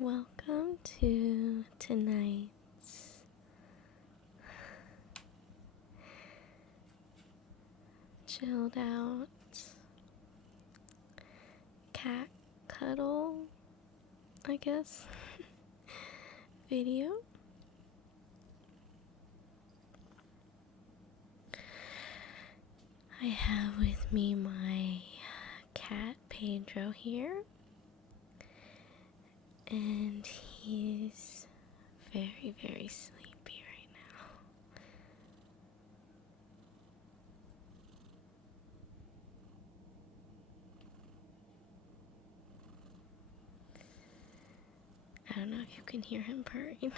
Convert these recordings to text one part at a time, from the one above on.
Welcome to tonight's chilled out cat cuddle, I guess, video. I have with me my cat Pedro here, and he's very, very sleepy right now. I don't know if you can hear him purring.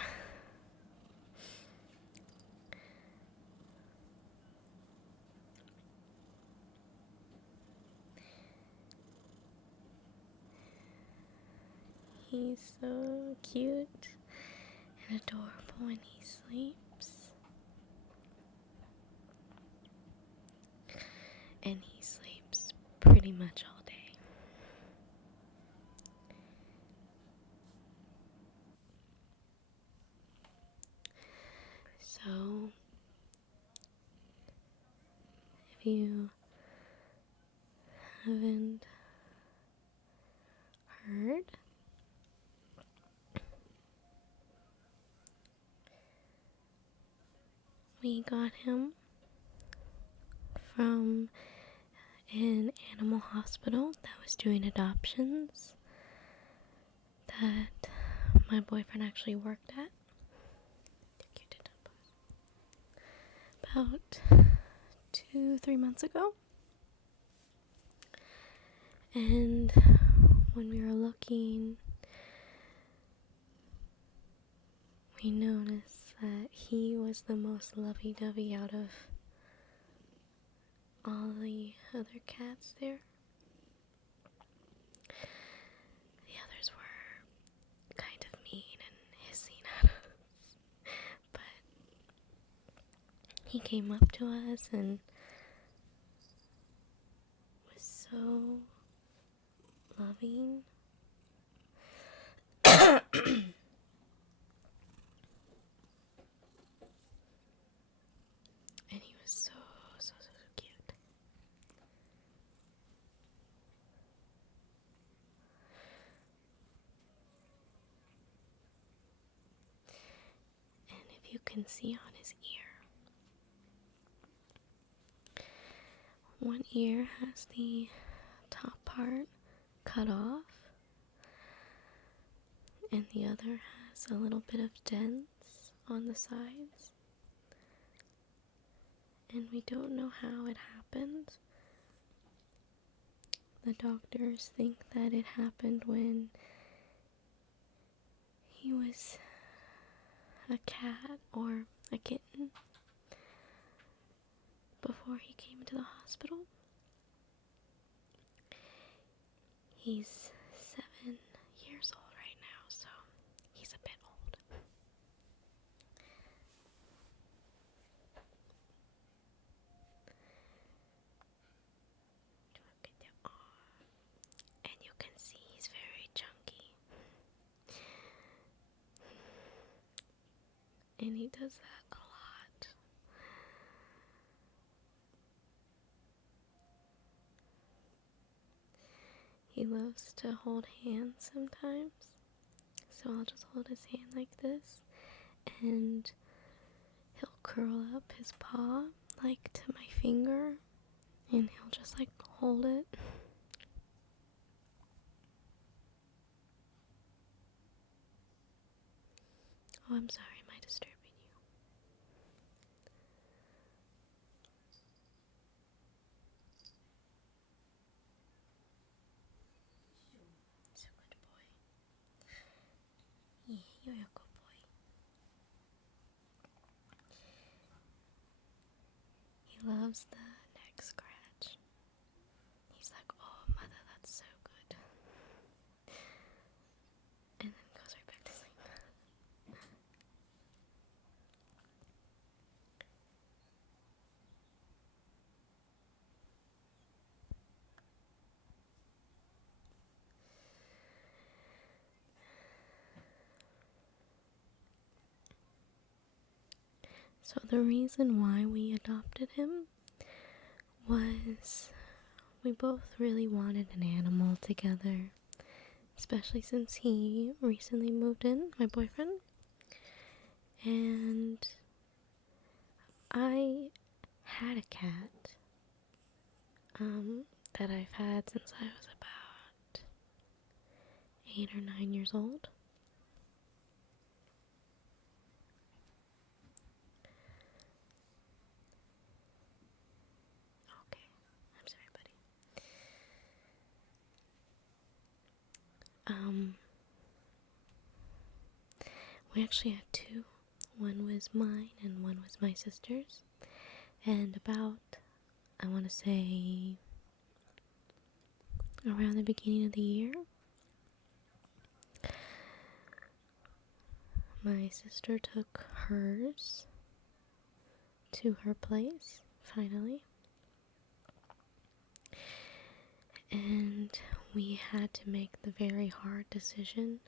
He's so cute and adorable when he sleeps. And he sleeps pretty much all day. So, if you haven't heard, we got him from an animal hospital that was doing adoptions that my boyfriend actually worked at. About 2-3 months ago. And when we were looking, we noticed that he was the most lovey-dovey out of all the other cats there. The others were kind of mean and hissing at us. But he came up to us and was so loving. And he was so cute. And if you can see on his ear, one ear has the top part cut off, and the other has a little bit of dents on the sides. And we don't know how it happened. The doctors think that it happened when he was a cat or a kitten before he came into the hospital. He's 7 years old right now, so he's a bit old. And you can see he's very chunky. And he does that a lot. He loves to hold hands sometimes. So I'll just hold his hand like this, and he'll curl up his paw like to my finger, and he'll just like hold it. Oh, I'm sorry, am I disturbing you? So good boy. Yeah, you're a good boy. He loves the neck scratch. He's like, oh, mother, that's so good. And then goes right back to sleep. So the reason why we adopted him was we both really wanted an animal together, especially since he recently moved in, my boyfriend. And I had a cat that I've had since I was about 8 or 9 years old. Okay, I'm sorry, buddy. We actually had two. One was mine and one was my sister's. And about, I want to say, around the beginning of the year, my sister took hers to her place, finally. And we had to make the very hard decision.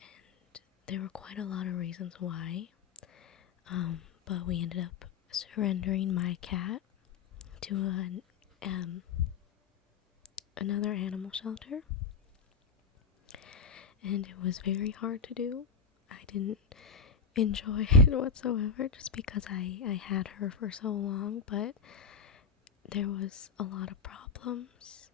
And there were quite a lot of reasons why. But we ended up surrendering my cat to another animal shelter. And it was very hard to do. I didn't enjoy it whatsoever just because I had her for so long, but there was a lot of problems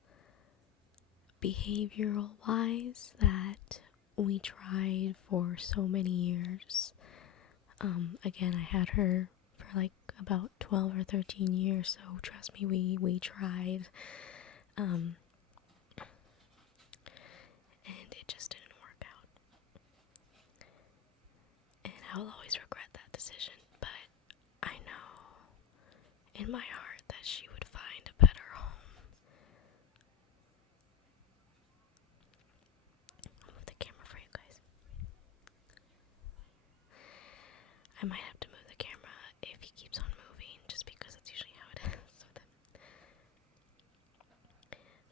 behavioral wise that we tried for so many years. Again, I had her for like about 12 or 13 years, so trust me, we tried. And it just didn't work out. And I'll always regret that decision, but I know in my heart that she would find a better home. I'll move the camera for you guys. I might have to move the camera if he keeps on moving, just because that's usually how it is with him.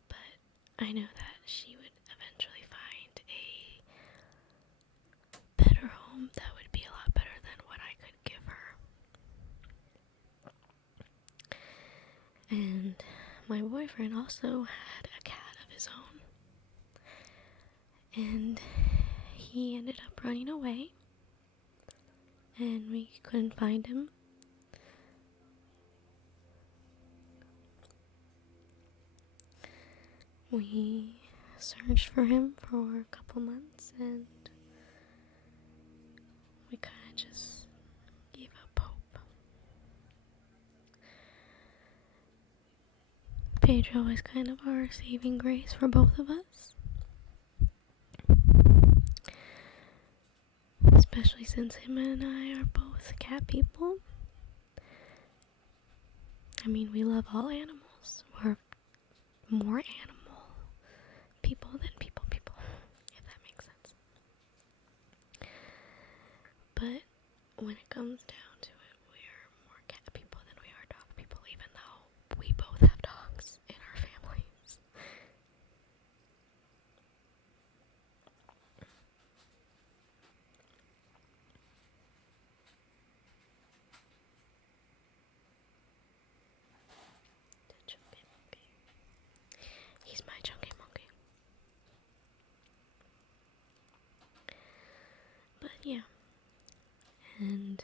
But I know that she would eventually find a better home that would be a lot better than what I could give her. And my boyfriend also had a cat of his own. And he ended up running away. And we couldn't find him. We searched for him for a couple months and we kind of just gave up hope. Pedro was kind of our saving grace for both of us. Especially since him and I are both cat people. I mean, we love all animals. We're more animal people than people, if that makes sense. But when it comes down to it, we are more cat people than we are dog people, even though we both have dogs in our families. He's my chunky monkey. But yeah. And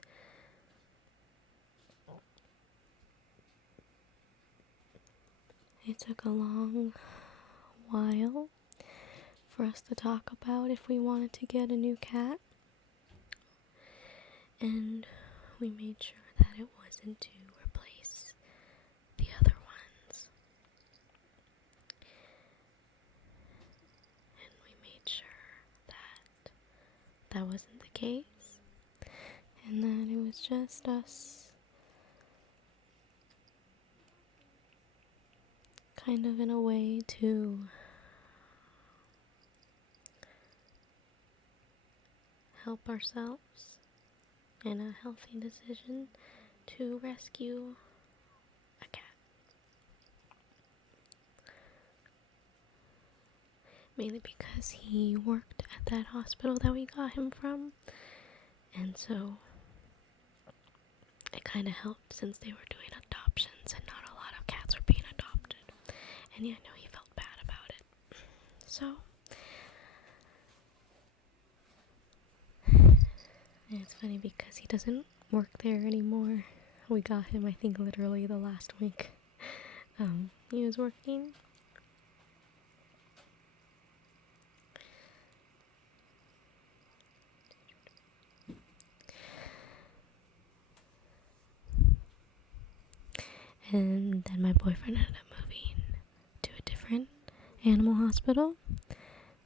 it took a long while for us to talk about if we wanted to get a new cat. And we made sure that it wasn't to replace the other ones. And we made sure that that wasn't the case. And that it was just us kind of in a way to help ourselves in a healthy decision to rescue a cat. Mainly because he worked at that hospital that we got him from. And so it kind of helped since they were doing adoptions and not a lot of cats were being adopted. And yeah, I know he felt bad about it. So, and it's funny because he doesn't work there anymore. We got him, I think, literally the last week he was working. And then my boyfriend ended up moving to a different animal hospital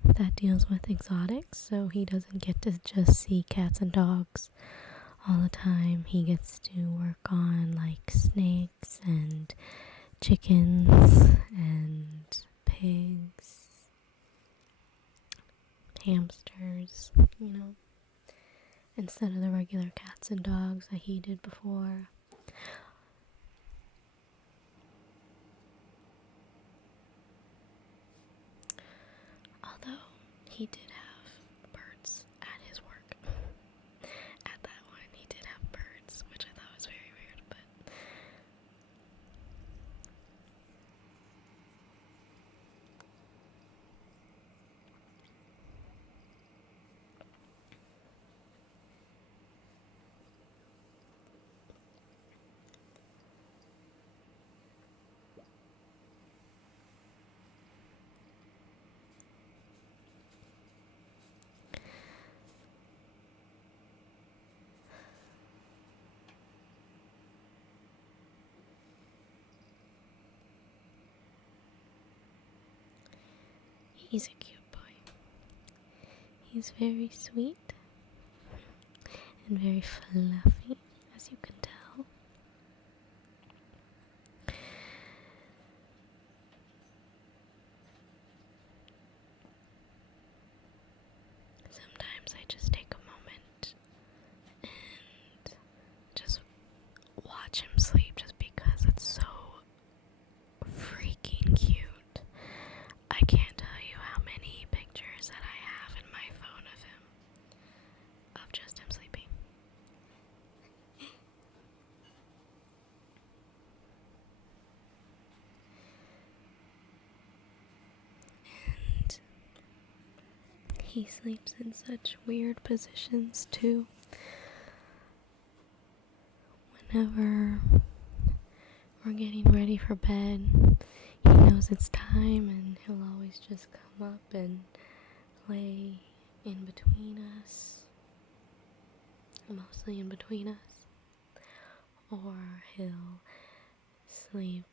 that deals with exotics, so he doesn't get to just see cats and dogs all the time. He gets to work on like snakes and chickens and pigs, hamsters, instead of the regular cats and dogs that he did before. Although he did have birds at his work. At that one, he did have birds, which I thought was very weird, but he's a cute boy. He's very sweet and very fluffy, as you can tell. Sometimes I just take a moment and just watch him sleep just because it's so freaking cute. I can't tell you how many pictures that I have in my phone of him, of just him sleeping. And he sleeps in such weird positions too. Whenever we're getting ready for bed, he knows it's time and he'll always just come up and lay in between us, mostly in between us, or he'll sleep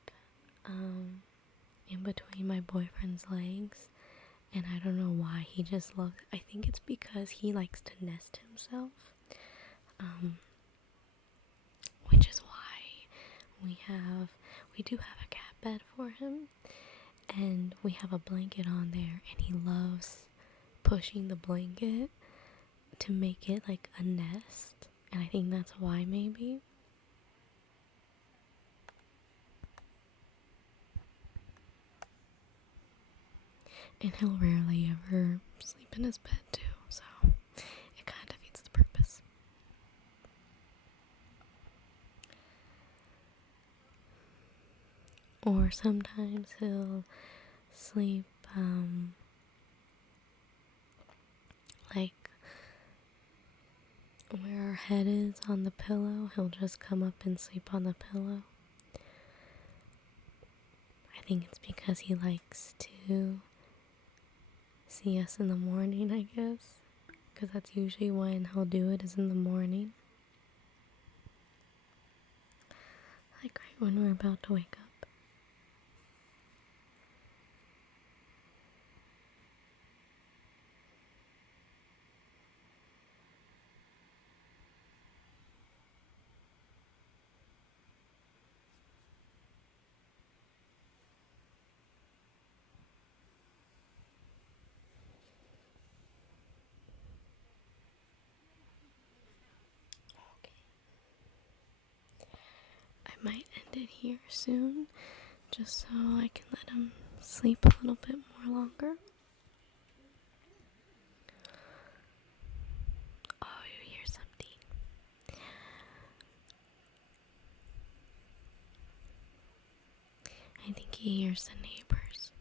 in between my boyfriend's legs, and I don't know why he just loves it. I think it's because he likes to nest himself, which is why we do have a cat bed for him, and we have a blanket on there, and he loves pushing the blanket to make it like a nest, and I think that's why maybe. And he'll rarely ever sleep in his bed too, so it kind of defeats the purpose. Or sometimes he'll sleep like where our head is on the pillow. He'll just come up and sleep on the pillow. I think it's because he likes to see us in the morning, I guess, because that's usually when he'll do it, is in the morning, like right when we're about to wake up. I might end it here soon, just so I can let him sleep a little bit more longer. Oh, you hear something. he hears the neighbors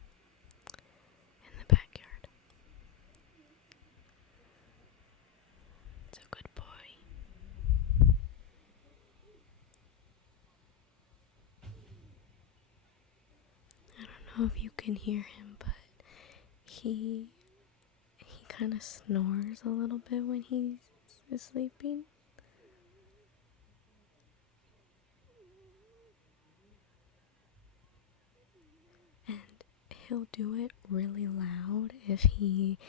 in the backyard. It's a good boy. I don't know if you can hear him, but he kind of snores a little bit when he's sleeping. And he'll do it really loud if he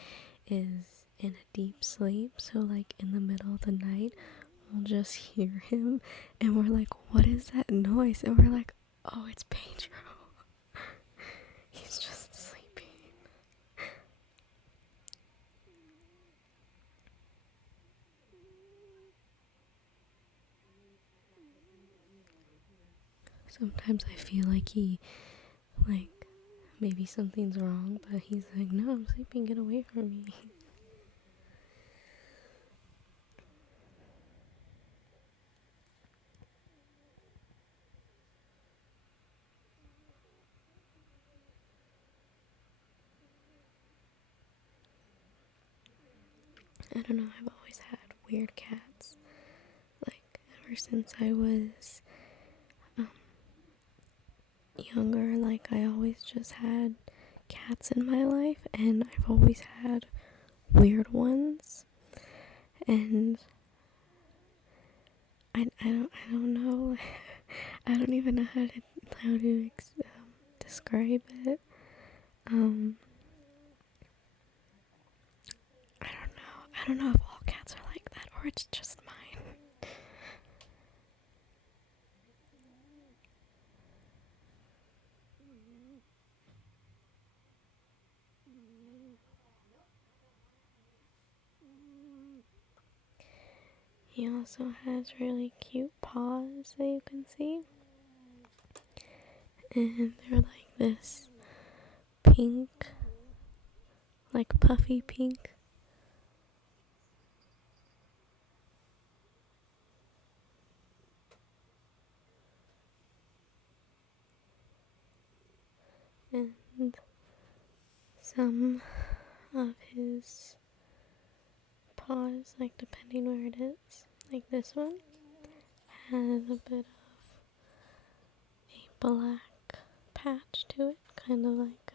is in a deep sleep. So like in the middle of the night, we'll just hear him and we're like, what is that noise? And we're like, oh, it's Pedro. He's just sleeping. Sometimes I feel like maybe something's wrong, but he's like, no, I'm sleeping, get away from me. I don't know, I've always had weird cats. Like, ever since I was younger, like, I always just had cats in my life, and I've always had weird ones. And I don't know. I don't even know how to describe it. I don't know if all cats are like that or it's just mine. He also has really cute paws that you can see. And they're like this pink, like puffy pink. And some of his paws, like depending where it is, like this one, has a bit of a black patch to it, kind of like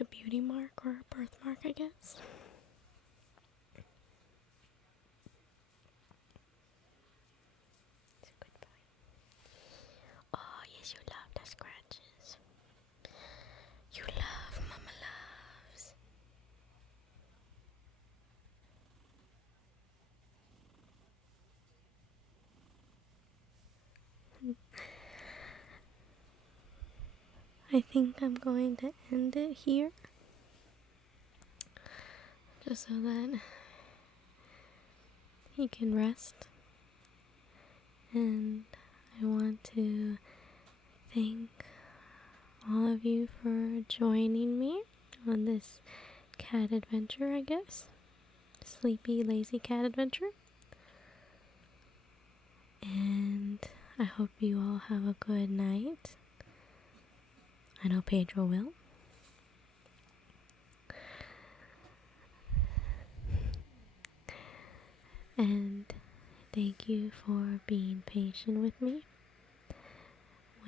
a beauty mark or a birthmark, I guess. It's a good boy. Oh, yes, you love the scratches. You love Mama Loves. I think I'm going to end it here, just so that he can rest. And I want to thank all of you for joining me on this cat adventure, I guess. Sleepy, lazy cat adventure. And I hope you all have a good night. I know Pedro will. And thank you for being patient with me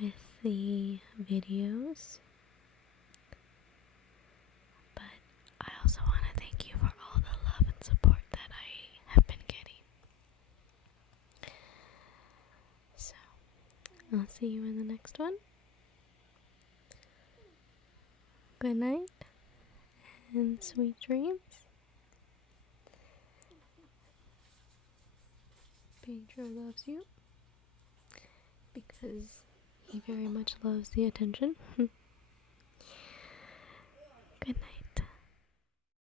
with the videos. But I also want to thank you for all the love and support that I have been getting. So, I'll see you in the next one. Good night and sweet dreams. Pedro loves you because he very much loves the attention.